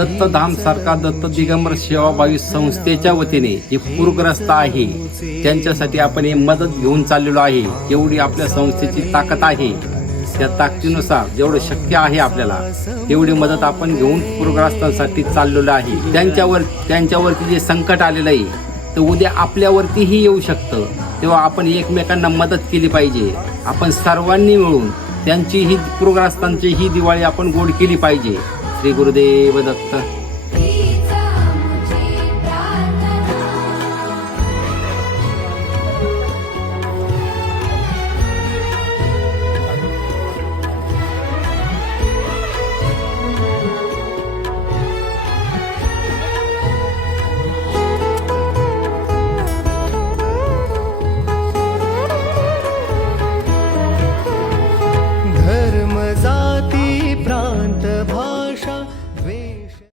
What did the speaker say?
दत्तधाम सारखा दत्त दिगंबर सेवाभावी संस्थेच्या वतीने जे पूरग्रस्त आहे त्यांच्यासाठी आपण हे मदत घेऊन चाललेलो आहे। एवढी आपल्या संस्थेची ताकद आहे, त्या ताकदीनुसार जेवढं शक्य आहे आपल्याला तेवढी मदत आपण घेऊन पूरग्रस्तांसाठी चाललेलो आहे। त्यांच्यावरती जे संकट आलेलं आहे तर उद्या आपल्यावरतीही येऊ शकतं, तेव्हा आपण एकमेकांना मदत केली पाहिजे। आपण सर्वांनी मिळून त्यांची ही पूरग्रस्तांची ही दिवाळी आपण गोड केली पाहिजे। श्री गुरुदेव दत्त।